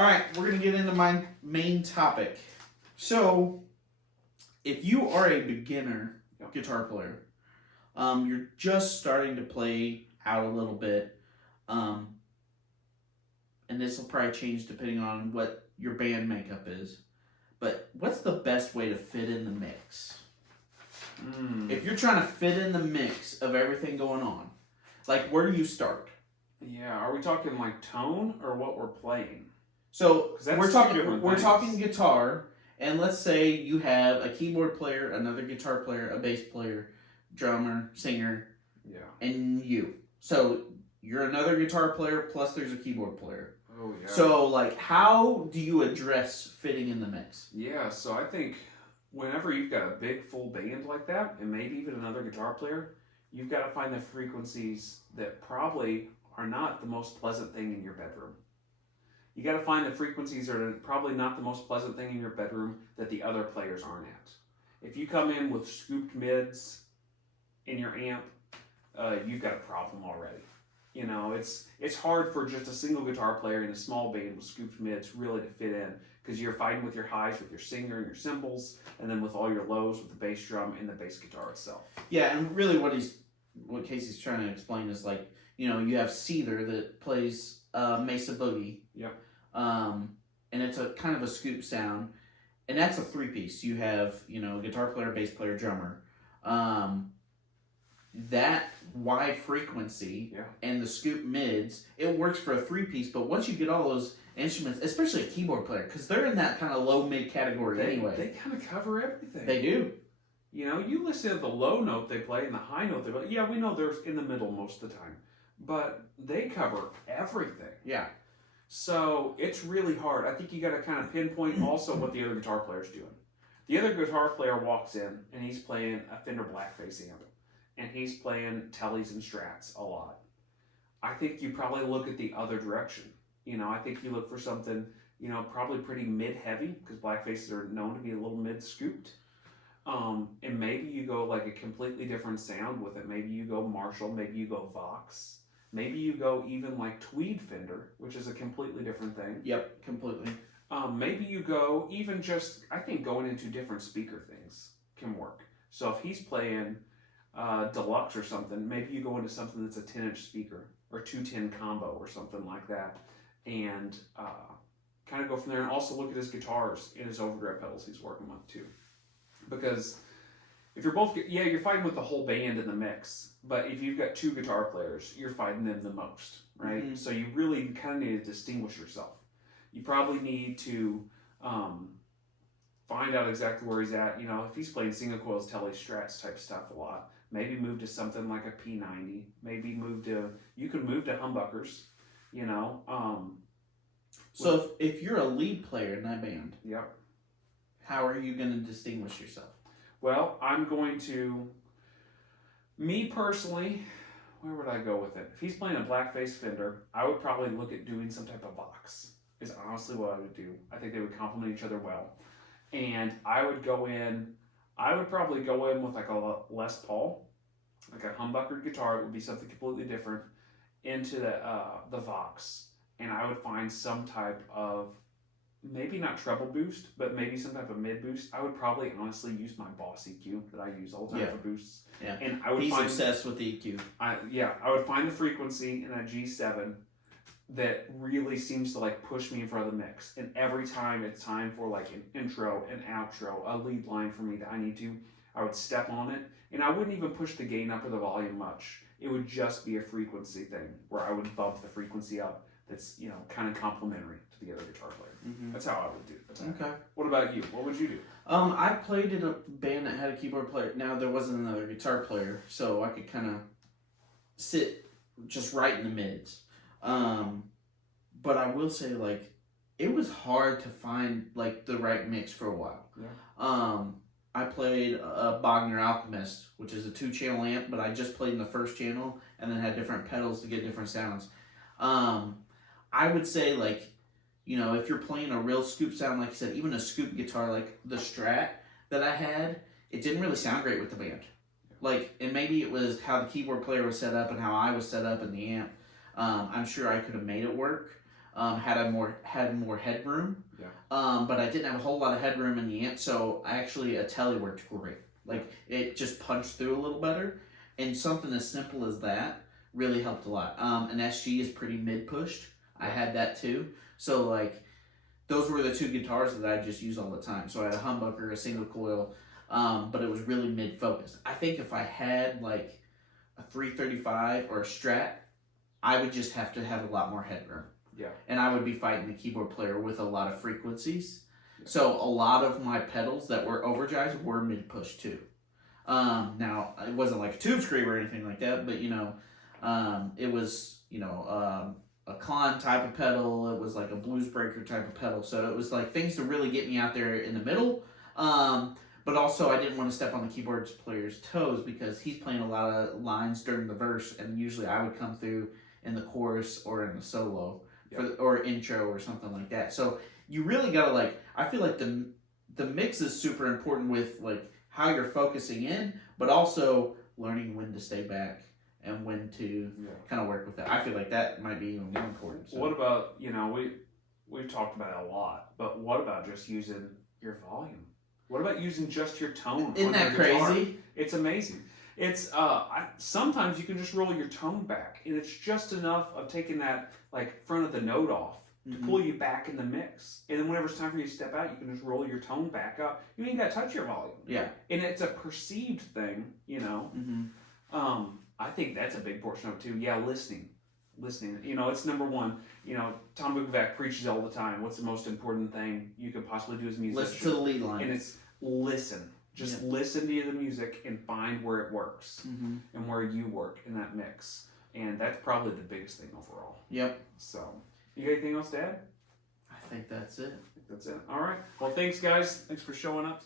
All right, we're going to get into my main topic. So, if you are a beginner guitar player, you're just starting to play out a little bit, and this will probably change depending on what your band makeup is. But what's the best way to fit in the mix? If you're trying to fit in the mix of everything going on, like where do you start? Yeah, are we talking like tone or what we're playing? So we're talking guitar, and let's say you have a keyboard player, another guitar player, a bass player, drummer, singer, and you. So you're another guitar player plus there's a keyboard player. Oh yeah. So like, how do you address fitting in the mix? Yeah, so I think whenever you've got a big full band like that, and maybe even another guitar player, you've got to find the frequencies that probably are not the most pleasant thing in your bedroom. You got to find the frequencies that are probably not the most pleasant thing in your bedroom that the other players aren't at. If you come in with scooped mids in your amp, you've got a problem already. You know, it's hard for just a single guitar player in a small band with scooped mids really to fit in, because you're fighting with your highs with your singer and your cymbals, and then with all your lows with the bass drum and the bass guitar itself. Yeah, and really what Casey's trying to explain is like, you know, you have Seether that plays Mesa Boogie. Yep. And it's a kind of a scoop sound, and that's a 3-piece. You have, you know, guitar player, bass player, drummer. That wide frequency and the scoop mids, it works for a 3-piece, but once you get all those instruments, especially a keyboard player, because they're in that kind of low mid category anyway. They kind of cover everything. They do. You know, you listen to the low note they play and the high note they play. Yeah, we know they're in the middle most of the time, but they cover everything. Yeah. So it's really hard. I think you got to kind of pinpoint also what the other guitar player's doing. The other guitar player walks in and he's playing a Fender Blackface amp, and he's playing Tellys and Strats a lot. I think you probably look at the other direction. You know, I think you look for something, you know, probably pretty mid-heavy, because Blackfaces are known to be a little mid-scooped. And maybe you go like a completely different sound with it. Maybe you go Marshall, maybe you go Vox. Maybe you go even like Tweed Fender, which is a completely different thing. Yep, completely. Maybe you go even just, I think going into different speaker things can work. So if he's playing Deluxe or something, maybe you go into something that's a 10-inch speaker or 210 combo or something like that, and kind of go from there. And also look at his guitars and his overdrive pedals he's working with too. Because if you're both, you're fighting with the whole band in the mix, but if you've got two guitar players, you're fighting them the most, right? Mm-hmm. So you really kind of need to distinguish yourself. You probably need to find out exactly where he's at. You know, if he's playing single coils, Tele Strats type stuff a lot, maybe move to something like a P90. Maybe you can move to humbuckers, you know. So if you're a lead player in that band, yep. How are you going to distinguish yourself? Well, I'm going to, me personally, where would I go with it? If he's playing a Blackface Fender, I would probably look at doing some type of Vox, is honestly what I would do. I think they would complement each other well. And I would probably go in with like a Les Paul, like a humbuckered guitar. It would be something completely different, into the Vox. And I would find some type of, maybe not treble boost, but maybe some type of mid boost. I would probably honestly use my Boss EQ that I use all the time for boosts. Yeah. And I would He's obsessed with the EQ. I would find the frequency in a G7 that really seems to like push me in front of the mix. And every time it's time for like an intro, an outro, a lead line for me that I need to, I would step on it. And I wouldn't even push the gain up or the volume much. It would just be a frequency thing where I would bump the frequency up. That's, you know, kind of complementary to the other guitar player. Mm-hmm. That's how I would do it. Okay. What about you? What would you do? I played in a band that had a keyboard player. Now, there wasn't another guitar player, so I could kind of sit just right in the mids. But I will say, like, it was hard to find, like, the right mix for a while. Yeah. I played a Bogner Alchemist, which is a 2-channel amp, but I just played in the first channel and then had different pedals to get different sounds. I would say, like, you know, if you're playing a real scoop sound, like you said, even a scoop guitar like the Strat that I had, it didn't really sound great with the band. Like, and maybe it was how the keyboard player was set up and how I was set up in the amp. I'm sure I could have made it work. had more headroom. Yeah. But I didn't have a whole lot of headroom in the amp, so actually a Tele worked great. Like it just punched through a little better, and something as simple as that really helped a lot. An SG is pretty mid pushed. I had that too. So like those were the two guitars that I just use all the time. So I had a humbucker, a single coil, but it was really mid focused. I think if I had like a 335 or a Strat, I would just have to have a lot more headroom. Yeah. And I would be fighting the keyboard player with a lot of frequencies. Yeah. So a lot of my pedals that were overdrives were mid push too. Now it wasn't like a tube screamer or anything like that, but it was a Klon type of pedal. It was like a blues breaker type of pedal. So it was like things to really get me out there in the middle. But also I didn't want to step on the keyboard player's toes because he's playing a lot of lines during the verse, and usually I would come through in the chorus or in the solo or intro or something like that. So you really gotta I feel like the mix is super important with like how you're focusing in, but also learning when to stay back and when to kind of work with that. I feel like that might be even more important. So. What about, we've talked about it a lot, but what about just using your volume? What about using just your tone? Isn't that crazy? It's amazing. It's sometimes you can just roll your tone back, and it's just enough of taking that like front of the note off to pull you back in the mix. And then whenever it's time for you to step out, you can just roll your tone back up. You ain't got to touch your volume. Yeah. And it's a perceived thing, I think that's a big portion of it too. Yeah, listening. It's number one. Tom Bukovac preaches all the time. What's the most important thing you could possibly do as a musician? Listen to the lead line. And it's listen. Just listen to the music and find where it works and where you work in that mix. And that's probably the biggest thing overall. Yep. So, you got anything else to add? I think that's it. That's it. All right. Well, thanks, guys. Thanks for showing up.